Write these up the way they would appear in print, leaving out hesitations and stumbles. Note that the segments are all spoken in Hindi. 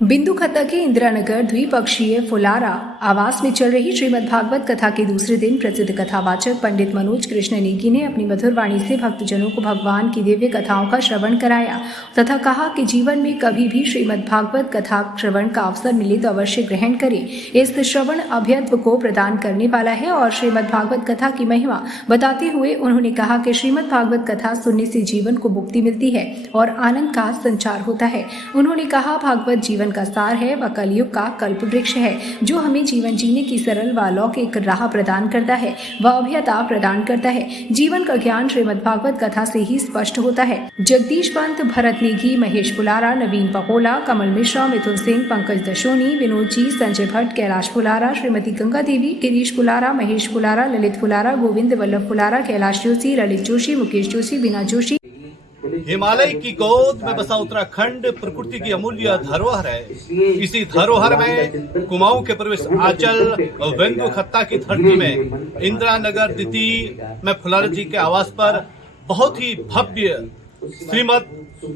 बिंदु खत्ता के इंदिरानगर द्विपक्षीय फुलारा आवास में चल रही श्रीमद् भागवत कथा के दूसरे दिन प्रसिद्ध कथावाचक पंडित मनोज कृष्ण नेगी ने अपनी मधुर वाणी से भक्तजनों को भगवान की दिव्य कथाओं का श्रवण कराया तथा कहा कि जीवन में कभी भी श्रीमद् भागवत कथा श्रवण का अवसर मिले तो अवश्य ग्रहण करें। इस श्रवण अभ्यत्व को प्रदान करने वाला है और श्रीमद् भागवत कथा की महिमा बताते हुए उन्होंने कहा कि श्रीमद् भागवत कथा सुनने से जीवन को मुक्ति मिलती है और आनंद का संचार होता है। उन्होंने कहा भागवत जीवन का सार है, वह कलयुग का कल्प वृक्ष है जो हमें जीवन जीने की सरल व अलौकिक राह प्रदान करता है, वह अभयता प्रदान करता है। जीवन का ज्ञान श्रीमद् भागवत कथा से ही स्पष्ट होता है। जगदीश पंत, भरत नेगी, महेश फुलारा, नवीन पपोला, कमल मिश्रा, मिथुन सिंह, पंकज दशोनी, विनोद जी, संजय भट्ट, कैलाश फुलारा, श्रीमती गंगा देवी, गिरीश फुलारा, महेश फुलारा, ललित फुलारा, गोविंद वल्लभ फुलारा, कैलाश जोशी, ललित जोशी, मुकेश जोशी, बीना जोशी। हिमालय की गोद में बसा उत्तराखंड प्रकृति की अमूल्य धरोहर है। इसी धरोहर में कुमाऊं के प्रवेश आंचल बिंदु खत्ता की धरती में इंदिरानगर द्वितीय में फुलारा जी के आवास पर बहुत ही भव्य श्रीमद्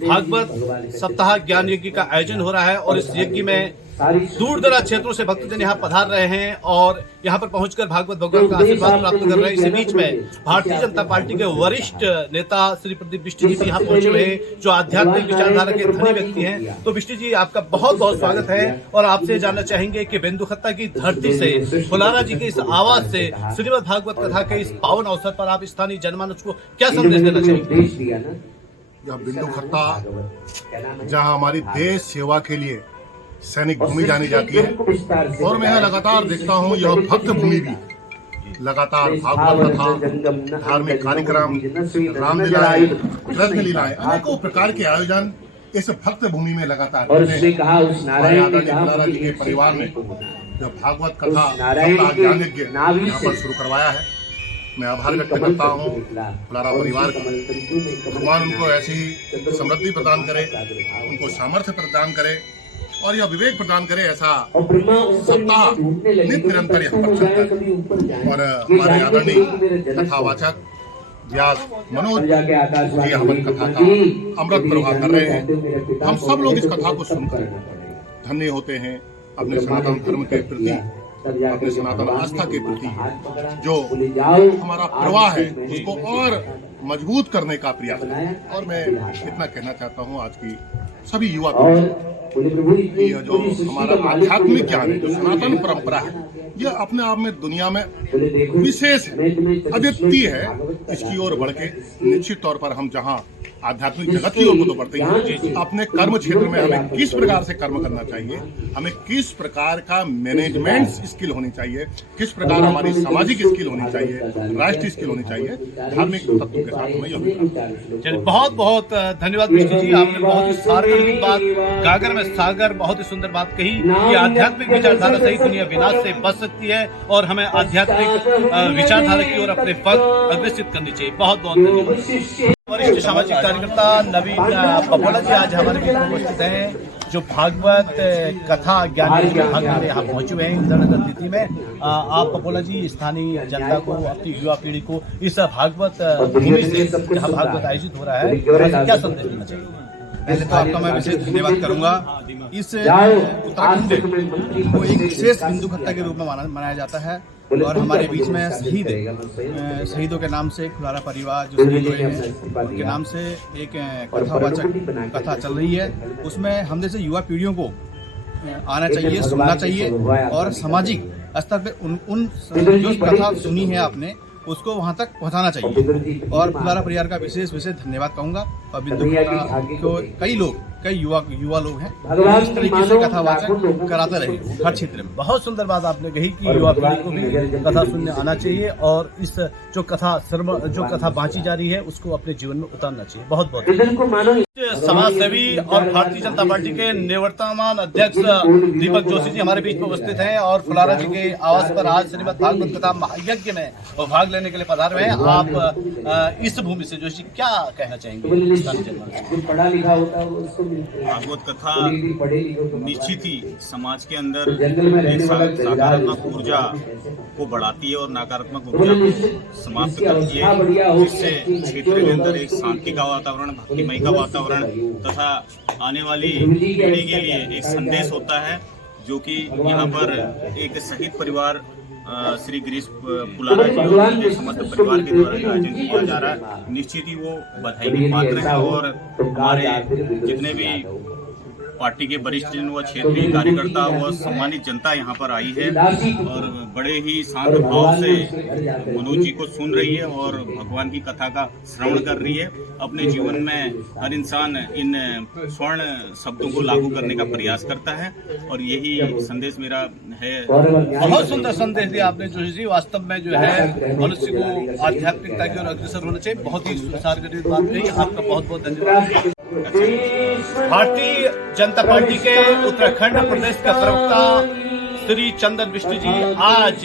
भागवत सप्ताह ज्ञान यज्ञ का आयोजन हो रहा है और इस यज्ञ में दूर दराज क्षेत्रों से भक्तजन यहाँ पधार रहे हैं और यहाँ पर पहुंचकर भागवत भगवान का आशीर्वाद प्राप्त कर रहे हैं। इसी बीच में भारतीय जनता पार्टी के वरिष्ठ नेता श्री प्रदीप बिष्ट जी भी यहाँ पहुंचे हुए हैं जो आध्यात्मिक विचारधारा के धनी व्यक्ति हैं। तो बिष्ट जी, आपका बहुत बहुत स्वागत है और आपसे जानना चाहेंगे कि बिंदु खत्ता की धरती से, फुलारा जी के इस आवाज से श्रीमद् भागवत कथा के इस पावन अवसर पर आप स्थानीय जनमानस को क्या संदेश देना चाहेंगे? यह बिंदु खत्ता जहाँ हमारी देश सेवा के लिए सैनिक भूमि जानी जाती है और मैं लगातार देखता हूँ यह भक्त भूमि भी लगातार भागवत कथा, धार्मिक कार्यक्रम, रामलीलाएं, कृष्ण लीलाएं, अनेकों प्रकार के आयोजन इस भक्त भूमि में लगातार हमारे आदरणीय फुलारा जी के परिवार ने जो भागवत कथा सप्ताह ज्ञान यज्ञ यहाँ पर शुरू करवाया है, मैं आभार व्यक्त करता हूँ फुलारा परिवार का। भगवान उनको ऐसी ही समृद्धि प्रदान करे, उनको सामर्थ्य प्रदान करे और यह विवेक प्रदान करे। ऐसा सप्ताह नित्य निरंतर यहाँ पर चलता है और हमारे आदरणीय कथावाचक व्यास मनोज जी हवन कथा का अमृत प्रवाह कर रहे हैं। हम सब लोग इस कथा को सुनकर धन्य होते हैं अपने सनातन धर्म के प्रति, अपने सनातन आस्था के प्रति जो हमारा प्रवाह है उसको और मजबूत करने का प्रयास है। और मैं इतना कहना चाहता हूँ आज की सभी युवा पीढ़ी, यह जो हमारा आध्यात्मिक ज्ञान है, जो सनातन परंपरा है, यह अपने आप में दुनिया में विशेष है, अद्वितीय है। इसकी ओर बढ़ के निश्चित तौर पर हम जहाँ आध्यात्मिक जगत की ओर को तो बढ़ते हैं, अपने कर्म क्षेत्र में हमें किस प्रकार से कर्म करना चाहिए, हमें किस प्रकार का मैनेजमेंट स्किल होनी चाहिए, किस प्रकार हमारी सामाजिक स्किल होनी चाहिए, राष्ट्रीय स्किल होनी चाहिए, धार्मिक तत्व के साथ में चलिए, बहुत बहुत धन्यवाद बिष्ट जी। आपने बहुत ही सार्थक बात, गागर में सागर, बहुत ही सुंदर बात कही कि आध्यात्मिक विचारधारा से ही दुनिया विनाश से बच सकती है और हमें आध्यात्मिक विचारधारा की ओर अपने पग अग्रसित करनी चाहिए। बहुत बहुत धन्यवाद। वरिष्ठ सामाजिक कार्यकर्ता नवीन पपोला जी आज हमारे बीच में उपस्थित हैं जो भागवत कथा ज्ञान भाग में यहाँ पहुंचे हुए हैं इंदिरानगर द्वितीय में। आप पपोला जी स्थानीय जनता को, अपनी युवा पीढ़ी को इस भागवत भूमि से जहाँ भागवत आयोजित हो रहा है क्या संदेश देना चाहिए? पहले तो आपका मैं विशेष धन्यवाद करूंगा। इस उत्तराखंड को एक विशेष बिंदु खत्ता के रूप में मनाया जाता है और हमारे बीच में शहीदों के नाम से फुलारा परिवार जो शहीद हुए हैं उनके नाम से एक कथावाचक कथा चल रही है। उसमें हम जैसे युवा पीढ़ियों को आना चाहिए, सुनना चाहिए और सामाजिक स्तर पे उन जो कथा सुनी है आपने उसको वहां तक पहुंचाना चाहिए। और फुलारा परिवार का विशेष धन्यवाद कहूंगा। और बिंदु खत्ता को कई युवा लोग हैं इस तरीके से कथावाचक कराते रहे हर क्षेत्र में। बहुत सुंदर बात आपने कही कि युवा पीढ़ी को भी कथा सुनने आना चाहिए और इस जो कथा बांची जा रही है उसको अपने जीवन में उतारना चाहिए। बहुत बहुत समाज सेवी और भारतीय जनता पार्टी के निवर्तमान अध्यक्ष दीपक जोशी जी हमारे बीच में उपस्थित हैं और फुलारा जी के आवास पर आज श्रीमद् भागवत कथा महायज्ञ में भाग लेने के लिए पधारे हुए हैं। आप इस भूमि से जोशी क्या कहना चाहेंगे? भागवत कथा निश्चित ही समाज के अंदर एक सकारात्मक ऊर्जा को बढ़ाती है और नकारात्मक ऊर्जा को समाप्त करती है, जिससे क्षेत्र के अंदर एक शांति का वातावरण, भक्तिमय का वातावरण तथा आने वाली पीढ़ी के लिए एक संदेश होता है, जो कि यहाँ पर एक शहीद परिवार श्री गिरीश पुलारा जी के समस्त परिवार के द्वारा आयोजन किया जा रहा है। निश्चित ही वो बधाई के पात्र है और हमारे जितने भी पार्टी के वरिष्ठ जन व क्षेत्रीय कार्यकर्ता व सम्मानित जनता यहाँ पर आई है और बड़े ही शांत भाव से मनोज जी को सुन रही है और भगवान की कथा का श्रवण कर रही है। अपने जीवन में हर इंसान इन स्वर्ण शब्दों को लागू करने का प्रयास करता है और यही संदेश मेरा है। बहुत सुंदर संदेश दिया आपने जोशी जी। वास्तव में जो है मनुष्य को आध्यात्मिकता की ओर अग्रसर होना चाहिए। बहुत ही सार्वजनिक बात कही, आपका बहुत बहुत धन्यवाद। भारतीय जनता पार्टी के उत्तराखंड प्रदेश का प्रवक्ता श्री चंदन विष्णु जी आज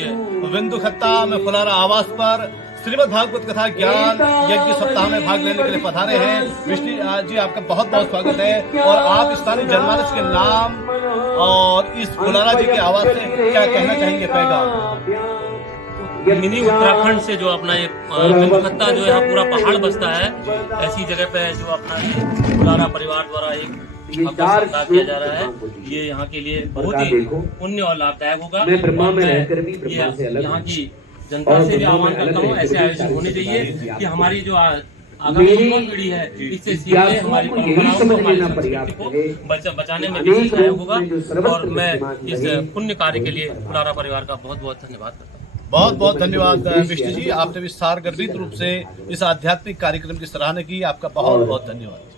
विंदुखत्ता में फुलारा आवास पर श्रीमद् भागवत कथा ज्ञान यज्ञ सप्ताह में भाग लेने के लिए पधारे हैं। विष्णु जी, आपका बहुत बहुत स्वागत है और आप स्थानीय जनमानस के नाम और इस फुलारा जी के आवास से क्या कहना चाहेंगे? पैगाम मिनी उत्तराखंड से जो अपना ये विंदुखत्ता जो है पूरा पहाड़ बसता है, ऐसी जगह पे जो अपना फुलारा परिवार द्वारा एक भव्य किया जा रहा है, ये यहाँ के लिए बहुत ही पुण्य और लाभदायक होगा। मैं यहाँ की जनता से भी आह्वान करता हूँ, ऐसे आयोजन होने चाहिए कि हमारी जो आगामी पीढ़ी है इससे सीखे, हमारी परंपराओं को, हमारी संस्कृति को बचाने में विशेष सहयोग होगा। और मैं इस पुण्य कार्य के लिए फुलारा परिवार का बहुत बहुत धन्यवाद करता हूँ। बहुत बहुत धन्यवाद विष्णु जी, आपने विस्तार गर्भित रूप से इस आध्यात्मिक कार्यक्रम की सराहना की। आपका बहुत बहुत धन्यवाद।